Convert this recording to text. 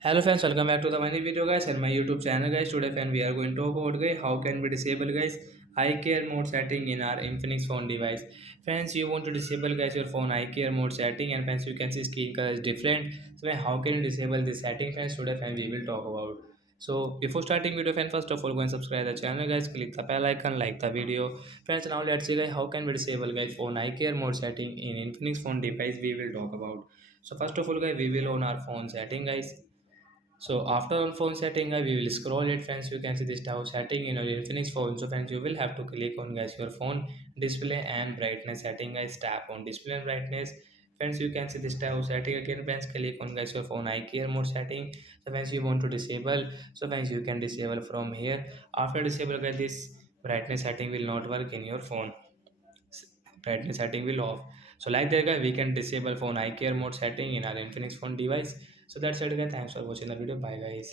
Hello friends, welcome back to the many video guys and my YouTube channel guys. Today friend we are going to talk about guys how can we disable guys eye care mode setting in our Infinix phone device. Friends, you want to disable guys your phone eye care mode setting, and friends you can see screen color is different. So how can you disable this setting friends? Today friend we will talk about. So before starting video friend, first of all go and subscribe the channel guys, click the bell icon, like the video. Friends, now let's see guys how can we disable guys phone eye care mode setting in Infinix phone device we will talk about. So first of all guys we will on our phone setting guys. So after on phone setting, we will scroll it friends. You can see this tab setting in your Infinix phone. So friends, you will have to click on guys your phone display and brightness setting guys. Tap on display and brightness. Friends, you can see this tab setting again. Friends, click on guys your phone icare mode setting. So friends, you want to disable. So friends, you can disable from here. After disable guys, this brightness setting will not work in your phone. Brightness setting will off. So like that guy, we can disable phone icare mode setting in our Infinix phone device. So that's it guys. Thanks for watching the video. Bye guys.